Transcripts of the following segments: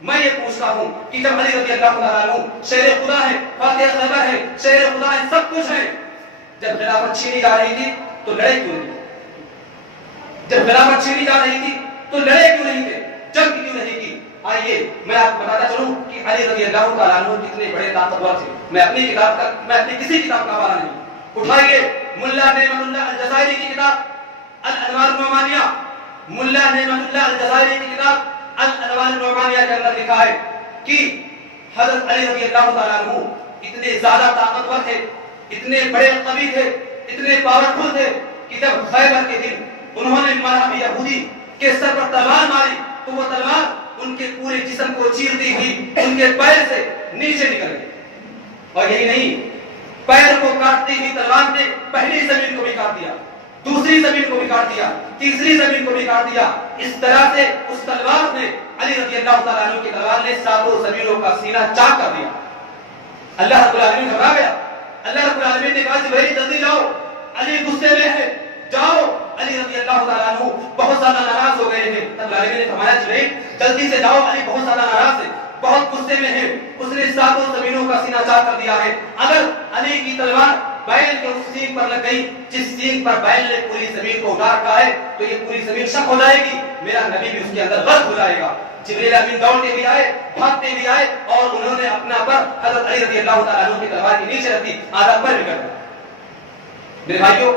میں یہ پوچھتا ہوں کہ جب علی رضی اللہ تعالیٰ عنہ شیر خدا ہے، فاتح خیبر ہے، شیر خدا ہے، سب کچھ ہے، جب خلافت چھینی جا رہی تھی تو لڑے کیوں نہیں؟ جب خلافت چھینی جا رہی تھی تو لڑے کیوں نہیں تھے؟ جنگ کیوں نہیں کی؟ آئیے میں آپ کو بتاتا چلوں کہ علی رضی اللہ تعالیٰ عنہ کتنے بڑے طاقتور تھے۔ میں اپنی کسی کتاب کا حوالہ نہیں، اٹھائیے ملا نعمت اللہ الجزائری کی کتاب الانوار النعمانیہ، ملا نعمت اللہ الجزائری کی کتاب الانوار النعمانیہ کے اندر لکھا ہے کہ حضرت علی رضی اللہ تعالیٰ عنہ اتنے زیادہ طاقتور تھے، اتنے بڑے قوی تھے، اتنے پاورفل تھے کہ جب خیبر کے دن انہوں نے مرحبی یہودی کے سر پر تلوار ماری تو وہ تلوار ان کے پورے جسم کو چیرتی ہوئی ان کے پیر سے نیچے نکل گئی، اور یہی نہیں، پیر کو کاٹتی ہوئی تلوار نے پہلی زمین کو بھی کاٹ دیا، دوسری زمین کو بھی کاٹ دیا، تیسری زمین کو بھی کاٹ دیا۔ اس طرح سے اس تلوار نے، علی رضی اللہ تعالیٰ عنہ کی تلوار نے ساتوں زمینوں کا سینہ چاک کر دیا۔ اللہ رب العالمین گھبرا گیا، اللہ رب العالمین نے کہا جبرائیل جلدی جاؤ، علی غصے میں ہے، جاؤ۔ علی رضی اللہ تعالیٰ عنہ بہت زیادہ ناراض ہو گئے ہیں، اللہ العالمین نے فرمایا جبرائیل جلدی سے جاؤ، علی بہت زیادہ ناراض ہے، بہت غصے میں ہے، اس نے ساتوں زمینوں کا سینہ چاک کر دیا ہے۔ اگر علی کی تلوار بیل کے اس سینگ پر لگ گئی جس سینگ پر بیل نے پوری زمین کو اٹھا رکھا ہے تو یہ پوری زمین شک ہو جائے گی، میرا نبی بھی اس کے اندر غرق ہو جائے گا۔ جبریل امین دوڑتے بھی آئے، بھاگتے بھی آئے، اور انہوں نے اپنا پر حضرت علی رضی اللہ تعالیٰ عنہ کی تلوار کے نیچے رکھی، آدھا پر نکل گیا۔ میرے بھائیوں،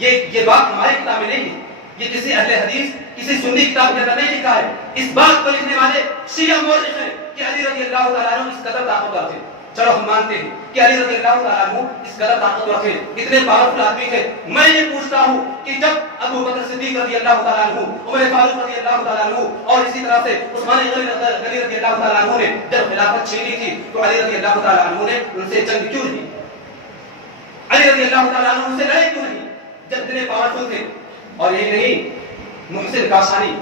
یہ بات ہماری کتاب میں نہیں ہے، یہ کسی اہل حدیث، کسی سنی کتاب کے اندر نہیں لکھا ہے۔ اس بات کو لکھنے والے شیعہ مورخ ہیں کہ علی رضی اللہ تعالیٰ عنہ اس قدر طاقتور تھے۔ چلو ہم مانتے ہیں کہ علی رضی اللہ تعالیٰ عنہ اس قدر طاقتور تھے، اتنے پاورفل آدمی تھے۔ میں یہ پوچھتا ہوں کہ جب ابو بکر صدیق رضی اللہ تعالیٰ عنہ، عمر فاروق رضی اللہ تعالیٰ عنہ، اور اسی طرح سے عثمان غنی رضی اللہ تعالیٰ عنہ نے جب خلافت چھینی تھی تو علی رضی اللہ تعالیٰ عنہ نے ان سے جنگ کیوں نہیں؟ علی رضی اللہ تعالیٰ عنہ ان سے لڑے کیوں نہیں جب اتنے پاورفل تھے؟ اور یہی نہیں، محسن کاشانی،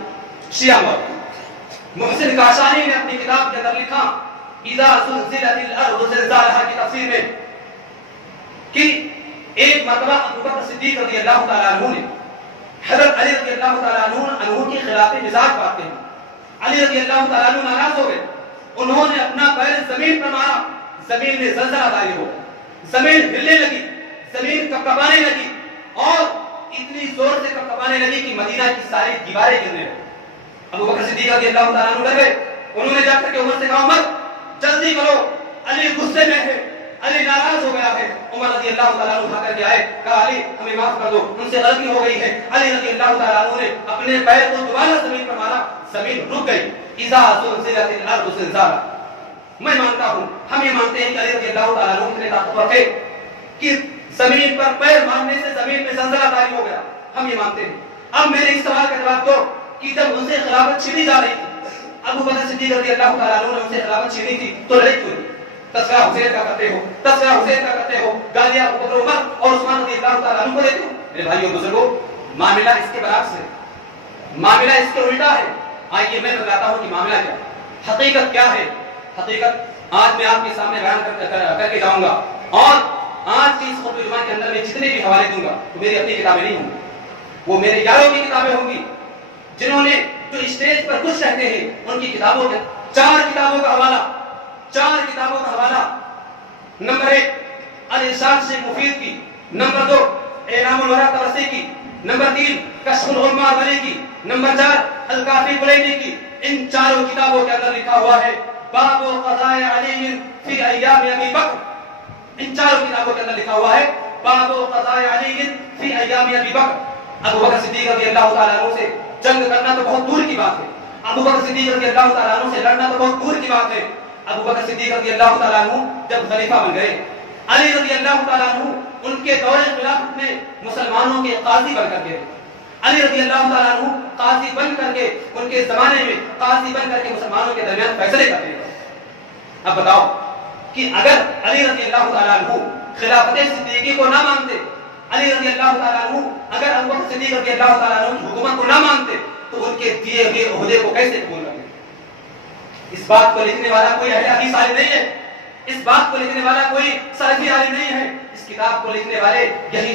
شیعہ مورخ محسن کاشانی نے اپنی کتاب کے اندر لکھا اذا زلزلت الارض زلزالها کی تفسیر میں کہ ایک مرتبہ ابو بکر صدیق رضی اللہ تعالیٰ عنہ نے حضرت علی رضی اللہ تعالیٰ عنہ کے خلاف مزاج باتیں ہیں۔ علی رضی اللہ تعالیٰ عنہ ناراض ہو گئے، انہوں نے اپنا پیر زمین پر مارا، زمین میں زلزلہ طاری ہو گیا، زمین ہلنے لگی، زمین کپکپانے لگی، اور اتنی زور سے کپکپانے لگی کہ مدینہ کی ساری دیواریں گرنے لگی۔ ابو بکر صدیق رضی اللہ تعالیٰ عنہ ڈر گئے، انہوں نے جا کر کے عمر سے کہا عمر جلدی کرو، علی غصے میں ہے، علی ناراض ہو گیا ہے۔ عمر رضی اللہ تعالیٰ عنہ اٹھا کر کے آئے، کہا علی ہمیں معاف کر دو، ان سے غلطی ہو گئی ہے۔ علی رضی اللہ تعالیٰ عنہ نے اپنے پیر کو دوبارہ زمین پر مارا، زمین رک گئی۔ اذا زلزلت الارض زلزالها، میں مانتا ہوں، ہم یہ مانتے ہیں کہ علی رضی اللہ تعالیٰ عنہ اتنے طاقتور تھے کہ زمین پر پیر مارنے سے زمین میں زلزلہ طاری ہو گیا، ہم یہ مانتے ہیں۔ اب میرے اس سوال کا جواب دو کہ جب ان سے خلافت چھینی جا رہی تھی، ابو بکر صدیق رضی اللہ تعالیٰ عنہ نے ان سے خلافت چھینی تھی، تو لڑائی کیوں نہیں؟ تذکرہ حسین کا کرتے ہو، تذکرہ حسین کا کرتے ہو، گالیاں ابو بکر عمر اور عثمان رضی اللہ تعالیٰ عنہ کو دیتے ہو۔ میرے بھائیوں بزرگوں، معاملہ اس کے برعکس ہے، معاملہ اس کے الٹا ہے۔ آئیے میں بتاتا ہوں کہ معاملہ کیا، حقیقت کیا ہے۔ حقیقت آج میں آپ کے سامنے بیان کر کے جاؤں گا، اور آج کی اس خطبہ جمعہ کے اندر میں جتنے بھی حوالے دوں گا وہ میری اپنی کتابیں نہیں ہوں گی، وہ میرے یاروں کی کتابیں ہوں گی، جنہوں نے جو اسٹیج پر کچھ کہتے ہیں ان کی کتابوں کے 4 کتابوں کا حوالہ، 4 کتابوں کا حوالہ۔ نمبر 1 الارشاد شیخ مفید کی، نمبر 2 اعلام الورع طبرسی کی، نمبر 3 کشف الغمہ ولی کی، نمبر 4 الکافی کلینی کی۔ ان 4 کتابوں کے اندر لکھا ہوا ہے باب قضاء علی فی ایام ابی بکر۔ ان 4 کتابوں کے اندر لکھا ہوا ہے باب قضاء علی فی ایام ابی بکر۔ ابو بکر صدیق رضی اللہ تعالیٰ عنہ سے جنگ کرنا تو بہت دور کی بات ہے، ابو بکر صدیق رضی اللہ تعالیٰ عنہ سے لڑنا تو بہت دور کی بات ہے۔ ابو بکر صدیق رضی اللہ تعالیٰ عنہ جب خلیفہ بن گئے، علی رضی اللہ تعالیٰ عنہ ان کے دور خلافت میں مسلمانوں کے قاضی بن کر کے، علی رضی اللہ تعالیٰ عنہ قاضی بن کر کے ان کے زمانے میں قاضی بن کر کے مسلمانوں کے درمیان فیصلے کرتے ہیں۔ اب بتاؤ کہ اگر علی رضی اللہ تعالیٰ عنہ خلافت صدیقی کو نہ مانتے، علی رضی اللہ تعالیٰ عنہ اگر ابو بکر صدیق رضی اللہ تعالیٰ عنہ کی حکومت کو نہ مانتے تو ان کے دیے ہوئے عہدے کو کیسے قبول کرتے؟ اس بات کو لکھنے والا کوئی اہل حدیث عالم نہیں ہے، اس بات کو لکھنے والا کوئی سلفی عالم نہیں ہے، اس کتاب کو لکھنے والے یہی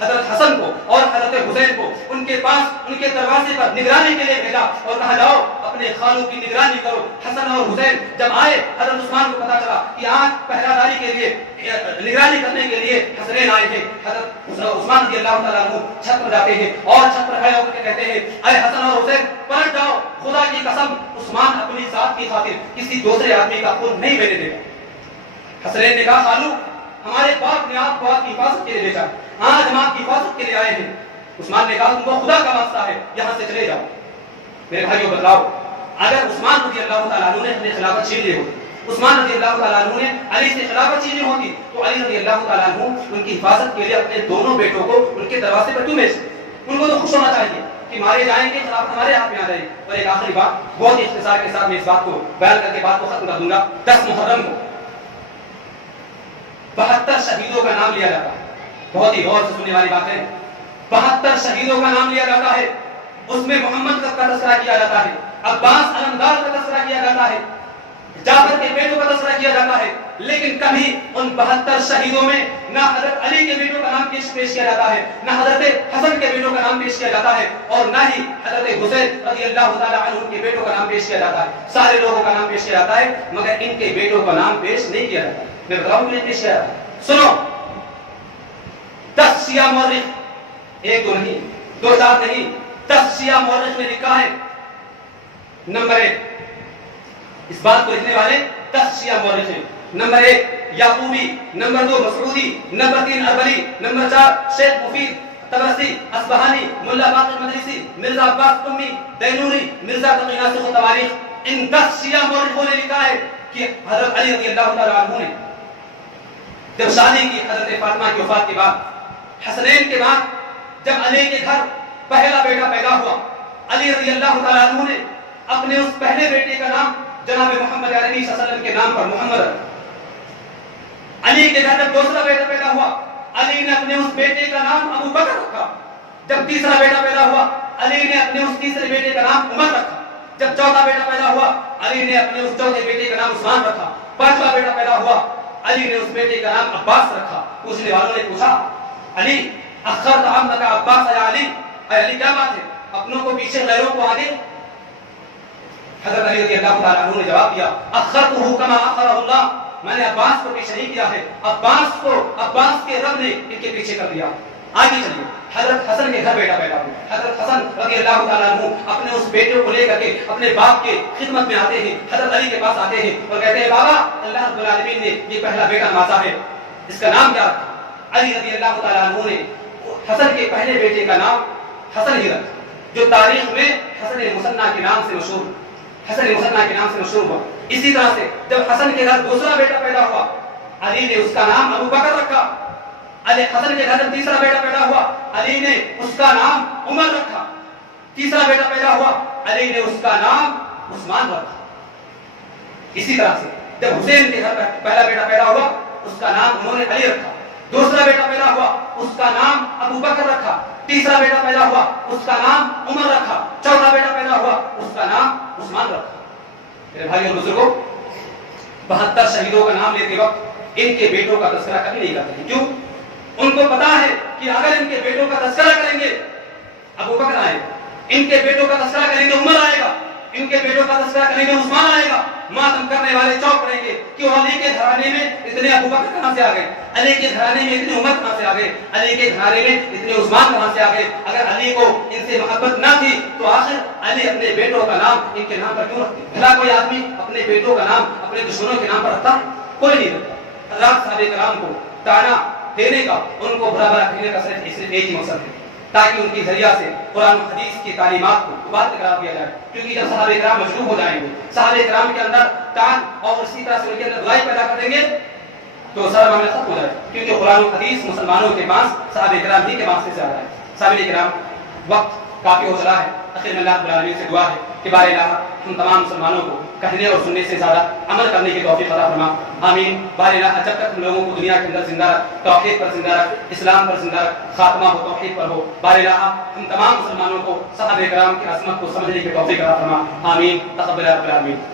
حضرت حسن کو اور حضرت حسین کو ان کے پاس ان کے دروازے پر نگرانی کے لیے بھیجا اور کہا جاؤ اپنے خالوں کی نگرانی کرو. حسن اور حسین جب آئے حضرت عثمان کو پتا چلا کہ آج پہرہ داری کے لیے نگرانی کرنے کے لیے حسنین آئے ہیں. حضرت عثمان رضی اللہ تعالیٰ عنہ چھت پر جاتے ہیں اور چھت پر کھڑے ہو کر کہتے ہیں اے حسن اور حسین پلٹ جاؤ, خدا کی قسم عثمان اپنی ذات کی خاطر کسی دوسرے آدمی کا خون نہیں بہنے دے گا. حسنین نے کہا خالو ہمارے باپ نے آپ کو آپ کی حفاظت کے لیے بھیجا, آج ہم آپ کی حفاظت کے لیے آئے ہیں. عثمان نے کہا تم کو خدا کا واسطہ ہے یہاں سے چلے جاؤ. میرے بھائیوں بتلاؤ اگر عثمان رضی اللہ تعالیٰ عنہ نے اپنی خلافت چھین لی ہوتی, عثمان رضی اللہ تعالیٰ عنہ نے علی سے خلافت چھینی ہوتی تو علی رضی اللہ تعالیٰ عنہ ان کی حفاظت کے لیے اپنے دونوں بیٹوں کو ان کے دروازے پر کیوں بھیجتے؟ ان کو تو خوش ہونا چاہیے کہ مارے جائیں گے, خلافت ہمارے ہاتھ میں آ جائے گی. اور ایک آخری بات بہت ہی اختصار کے ساتھ میں اس بات کو بیان کر کے بات کو ختم کر دوں گا. 10 محرم کو 72 شہیدوں کا نام لیا جاتا ہے. بہت ہی غور سے سننے والی بات ہے. 72 شہیدوں کا نام لیا جاتا ہے. اس میں محمد کا تذکرہ کیا جاتا ہے, عباس علمدار کا تذکرہ کیا جاتا ہے, جعفر کے بیٹوں کا تذکرہ کیا جاتا ہے. لیکن کبھی ان 72 شہیدوں میں نہ حضرت علی کے بیٹوں کا نام پیش کیا جاتا ہے, نہ حضرت حسن کے بیٹوں کا نام پیش کیا جاتا ہے, اور نہ ہی حضرت حسین رضی اللہ تعالیٰ عنہ کے بیٹوں کا نام پیش کیا جاتا ہے. سارے لوگوں کا نام پیش کیا جاتا ہے مگر ان کے بیٹوں کا نام پیش نہیں کیا جاتا. میں بتاؤں کہ پیش کیا جاتا ہے. سنو 10 شیعہ مورخ, ایک دو نہیں, 2 4 نہیں, 10 شیعہ مورخ نے لکھا ہے. نمبر 1 اس بات کو لکھنے والے 10 شیعہ مورخ ہیں. Number 1 Yaqubi, number 2 Masudi, number 3 Irbili, number 4 Sheikh مفید طبرسی اصبہانی, ملا باقر مدرسی, مرزا عباس قمی, دینوری, مرزا تقی ناسخ التواریخ. ان 10 شیعہ مورخوں نے لکھا ہے کہ حضرت علی رضی اللہ تعالیٰ عنہ نے جب شادی کی حضرت فاطمہ کی وفات کے بعد, حسنین کے بعد جب علی کے گھر پہلا بیٹا پیدا ہوا, علی رضی اللہ تعالیٰ عنہ نے اپنے اس پہلے بیٹے کا نام جناب محمد عربی صلی اللہ علیہ وسلم کے نام پر محمد رکھا. علی کے گھر جب دوسرا بیٹا پیدا ہوا, علی نے اپنے اس بیٹے کا نام ابو بکر رکھا. جب تیسرا بیٹا پیدا ہوا, علی نے اپنے اس تیسرے بیٹے کا نام عمر رکھا. جب چوتھا بیٹا پیدا ہوا, علی نے اپنے اس چوتھے بیٹے کا نام عثمان رکھا. پانچواں بیٹا پیدا ہوا, علی نے اس بیٹے کا نام عباس رکھا. پوچھنے والوں نے پوچھا علی اخرت عمک عباس یا علی, اے علی کیا بات ہے, اپنوں کو پیچھے غیروں کو آگے. حضرت علی رضی اللہ تعالیٰ عنہ نے جواب دیا اخرتہ کما اخرہ اللہ, میں نے عباس کو پیچھے نہیں کیا ہے, عباس کے رب نے ان کے پیچھے کر دیا. آگے چلیے. حضرت حسن کے گھر بیٹا پیدا ہوا. حضرت حسن رضی اللہ تعالیٰ عنہ اپنے اس بیٹے کو لے کر کے اپنے باپ کے خدمت میں آتے ہیں, حضرت علی کے پاس آتے ہیں اور کہتے ہیں بابا اللہ رب العالمین نے یہ پہلا بیٹا نوازا ہے, اس کا نام کیا رکھا؟ علی رضی اللہ تعالیٰ عنہ نے حسن کے پہلے بیٹے کا نام حسن ہی رکھا, جو تاریخ میں حسن المثنی کے نام سے مشہور, حسن المثنی کے نام سے مشہور ہوا. اسی طرح سے جب حسن کے گھر دوسرا بیٹا پیدا ہوا, علی نے اس کا نام ابو بکر رکھا. حسن کے گھر جب تیسرا بیٹا پیدا ہوا, علی نے اس کا نام عمر رکھا. تیسرا بیٹا پیدا ہوا, علی نے اس کا نام عثمان رکھا. اسی طرح سے جب حسین کے گھر پہلا بیٹا پیدا ہوا, اس کا نام انہوں نے علی رکھا. دوسرا بیٹا پیدا ہوا, اس کا نام ابو بکر رکھا. تیسرا بیٹا پیدا ہوا, اس کا نام عمر رکھا. چوتھا بیٹا پیدا ہوا, اس کا نام عثمان رکھا. میرے بھائی اور بزرگوں, 72 شہیدوں کا نام لیتے وقت ان کے بیٹوں کا تذکرہ کبھی نہیں کرتے ہیں. کیوں؟ ان کو پتا ہے کہ اگر ان کے بیٹوں کا تذکرہ کریں گے ابو بکر آئے گا, ان کے بیٹوں کا تذکرہ کریں گے عمر آئے گا, ان کے بیٹوں کا تذکرہ کریں گے عثمان آئے گا. ماتم کرنے والے چوک پڑیں گے کہ علی کے گھرانے میں اتنے ابو بکر کہاں سے آ گئے, علی کے گھرانے میں اتنے عمر کہاں سے آ گئے, علی کے گھرانے میں اتنے عثمان کہاں سے آ گئے. اگر علی کو ان سے محبت نہ تھی تو آخر علی اپنے بیٹوں کا نام ان کے نام پر کیوں رکھتے؟ بھلا کوئی آدمی اپنے بیٹوں کا نام اپنے دشمنوں کے نام پر رکھتا ہے؟ کوئی نہیں رکھتا. حضرات صحابہ کرام کو تانا دینے کا, ان کو برا برا کہنے کا صرف ایک ہی مقصد ہے تاکہ ان کے ذریعہ سے قرآن و حدیث کی تعلیمات کو دوبارہ قرار دیا جائے. کیونکہ جب صحابہ کرام مجروح ہو جائیں گے, صحابہ کرام کے اندر تان اور اسی طرح سے ان کے اندر برائی پیدا کر دیں گے تو سارا معاملہ ختم ہو جائے. کیونکہ قرآن و حدیث مسلمانوں کے پاس صحابہ کرام ہی کے پاس سے زیادہ ہے. صحابہ کرام وقت کافی ہو چلا ہے. اخیر میں اللہ رب العالمین سے دعا ہے کہ بار الہ ہم تمام مسلمانوں کو کہنے اور سننے سے زیادہ عمل کرنے کی توفیق عطا فرما. آمین. بار الہ جب تک ہم لوگوں کو دنیا کے اندر زندہ رکھ, توحید پر زندہ رکھ, اسلام پر زندہ رکھ, خاتمہ ہو توحید پر ہو. بار الہ ہم تمام مسلمانوں کو صحابہ کرام کی عظمت کو سمجھنے کی توفیق عطا فرما. آمین. تقبل رب العالمین.